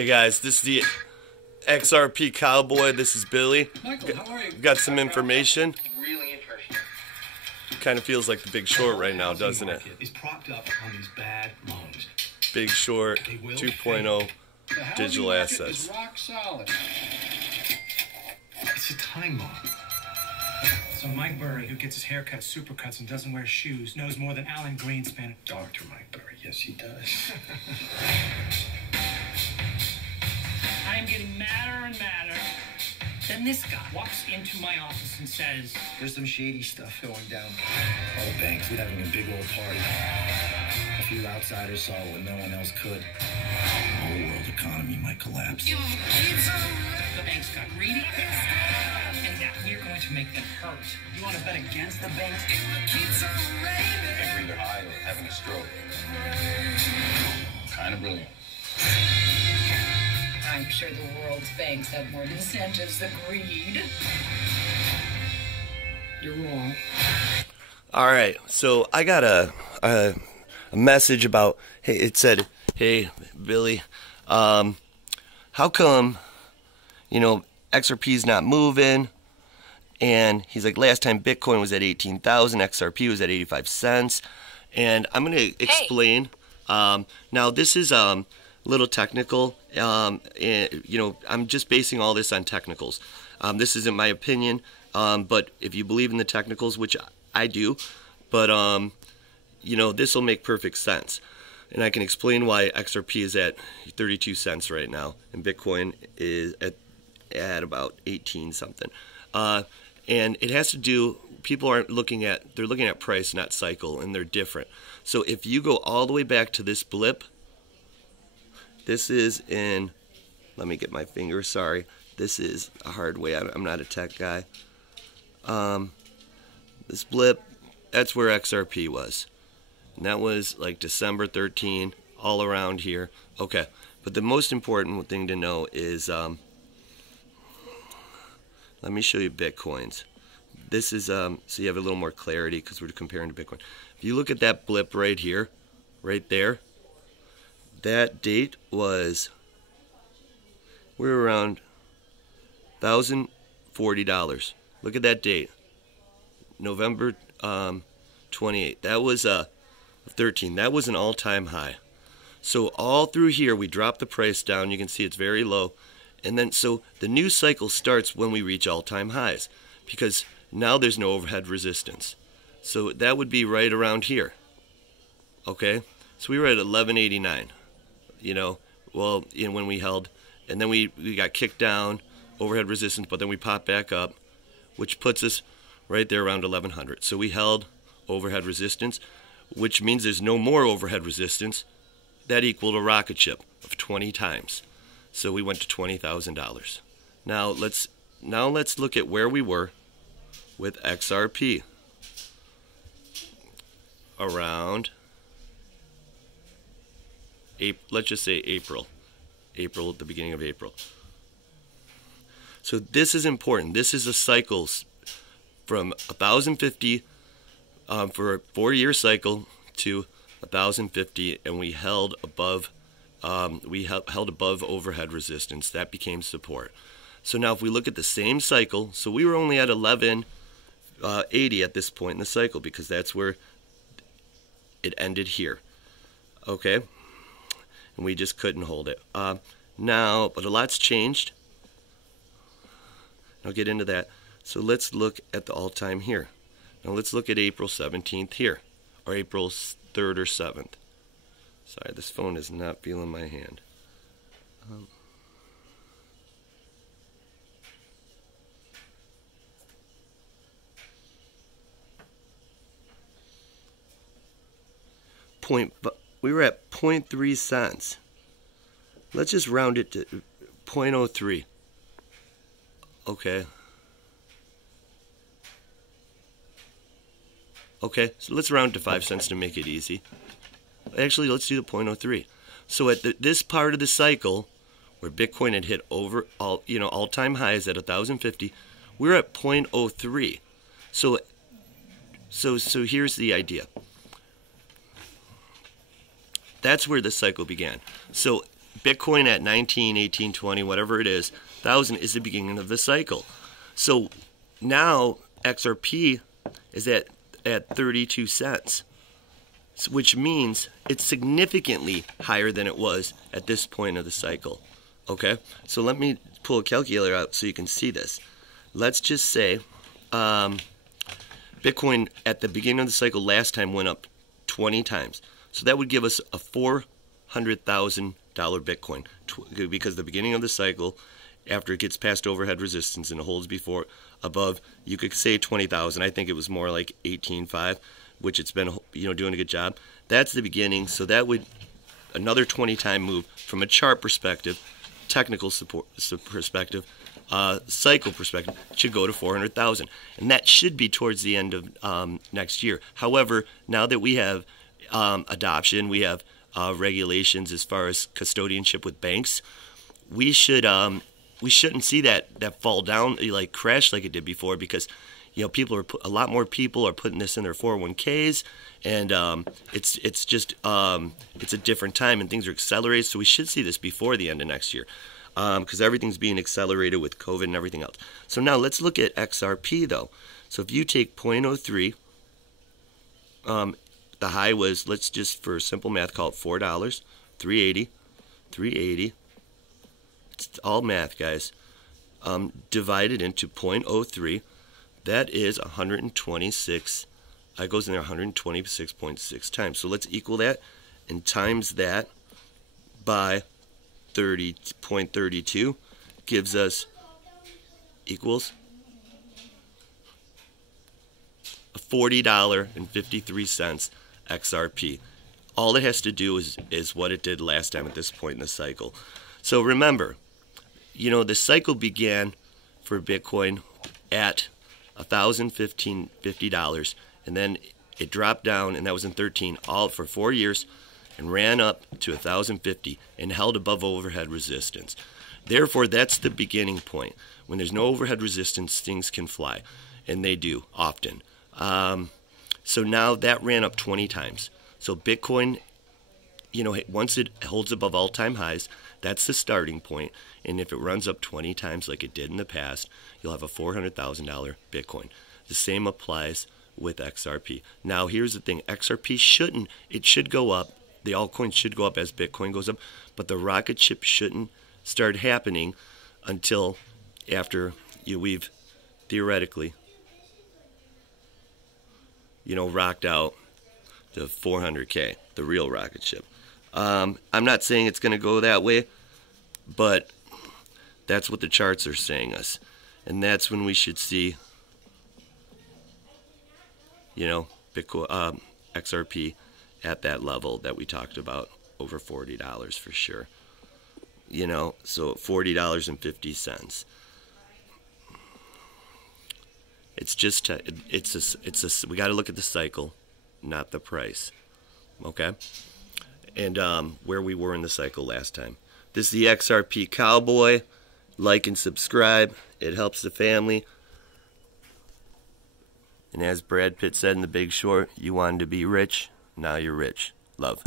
Hey guys, this is the XRP Cowboy. This is Billy. Michael, how are you? Got some information. Really interesting. Kind of feels like The Big Short right now, doesn't it? Is propped up on these bad loans. Big Short 2.0 The housing digital market assets. is rock solid. It's a time bomb. So Mike Burry, who gets his hair cut supercuts and doesn't wear shoes, knows more than Alan Greenspan. Dr. Mike Burry, yes he does. I am getting madder and madder. Then this guy walks into my office and says, There's some shady stuff going down. All the banks, we're having a big old party. A few outsiders saw what no one else could. The whole world economy might collapse. the banks got greedy, and now we're going to make them hurt. You want to bet against the banks? They're either high or having a stroke. Kind of brilliant. I'm sure the world's banks have more incentives than greed. You're wrong. All right, so I got a message about. Hey, it said, "Hey Billy, how come, XRP's not moving?" And he's like, "Last time Bitcoin was at 18,000, XRP was at 85 cents." And I'm gonna explain. Now this is a little technical. I'm just basing all this on technicals. This isn't my opinion, but if you believe in the technicals, which I do, but this will make perfect sense, and I can explain why XRP is at 32 cents right now, and Bitcoin is at about 18 something. And it has to do. People aren't looking at. They're looking at price, not cycle, and they're different. So if you go all the way back to this blip. This is in, let me get my finger, sorry. This is a hard way, I'm not a tech guy. This blip, that's where XRP was. And that was like December 13, all around here. Okay, but the most important thing to know is, let me show you Bitcoins. This is, so you have a little more clarity because we're comparing to Bitcoin. If you look at that blip right here, right there, that date was, we were around $1,040. Look at that date, November 28. That was 13. That was an all-time high. So all through here, we dropped the price down. You can see it's very low. And then, so the new cycle starts when we reach all-time highs, because now there's no overhead resistance. So that would be right around here. Okay, so we were at 1189. When we held, and then we got kicked down, overhead resistance, but then we popped back up, which puts us right there around 1100. So we held overhead resistance, which means there's no more overhead resistance. That equaled a rocket ship of 20 times. So we went to $20,000. Now let's look at where we were with XRP around. Let's just say April, at the beginning of April. So this is important. This is a cycles from 1,050 for a 4-year cycle to 1,050, and we held above. Held above overhead resistance. That became support. So now if we look at the same cycle, so we were only at 1180 at this point in the cycle because that's where it ended here. Okay. And we just couldn't hold it. Now, but a lot's changed. I'll get into that. So let's look at the all-time here. Now let's look at April 17th here, or April 3rd or 7th. Sorry, this phone is not feeling my hand. We were at 0.3 cents. Let's just round it to 0.03. Okay. Okay, so let's round to 5 cents to make it easy. Actually, let's do the 0.03. So at this part of the cycle, where Bitcoin had hit over all-time highs at 1,050, we're at 0.03. So here's the idea. That's where the cycle began. So Bitcoin at 19, 18, 20, whatever it is, thousand is the beginning of the cycle. So now XRP is at 32 cents, which means it's significantly higher than it was at this point of the cycle. Okay, so let me pull a calculator out so you can see this. Let's just say Bitcoin at the beginning of the cycle last time went up 20 times. So that would give us a $400,000 Bitcoin, because the beginning of the cycle, after it gets past overhead resistance and it holds before above, you could say 20,000. I think it was more like 18.5, which it's been, doing a good job. That's the beginning. So that would another 20-time move from a chart perspective, technical perspective, cycle perspective, should go to 400,000, and that should be towards the end of next year. However, now that we have adoption, we have regulations as far as custodianship with banks, we shouldn't see that fall down, like crash like it did before, because a lot more people are putting this in their 401ks, and it's just it's a different time and things are accelerated. So we should see this before the end of next year, because everything's being accelerated with COVID and everything else. So now let's look at XRP though. So if you take 0.03, the high was, let's just for simple math call it $4, 380. It's all math, guys. Divided into 0.03, that is 126. It goes in there 126.6 times. So let's equal that and times that by 30.32 gives us equals $40.53 XRP. All it has to do is what it did last time at this point in the cycle. So remember, the cycle began for Bitcoin at $1,050, and then it dropped down, and that was in 13, all for 4 years, and ran up to 1,050 and held above overhead resistance. Therefore, that's the beginning point. When there's no overhead resistance, things can fly, and they do often. So now that ran up 20 times. So Bitcoin, once it holds above all-time highs, that's the starting point. And if it runs up 20 times like it did in the past, you'll have a $400,000 Bitcoin. The same applies with XRP. Now, here's the thing. XRP should go up. The altcoins should go up as Bitcoin goes up, but the rocket ship shouldn't start happening until after we've theoretically rocked out the 400K, the real rocket ship. I'm not saying it's going to go that way, but that's what the charts are saying us. And that's when we should see, Bitcoin, XRP at that level that we talked about, over $40 for sure. So $40.50. It's just, we got to look at the cycle, not the price. Okay? And where we were in the cycle last time. This is the XRP Cowboy. Like and subscribe. It helps the family. And as Brad Pitt said in The Big Short, you wanted to be rich, now you're rich. Love.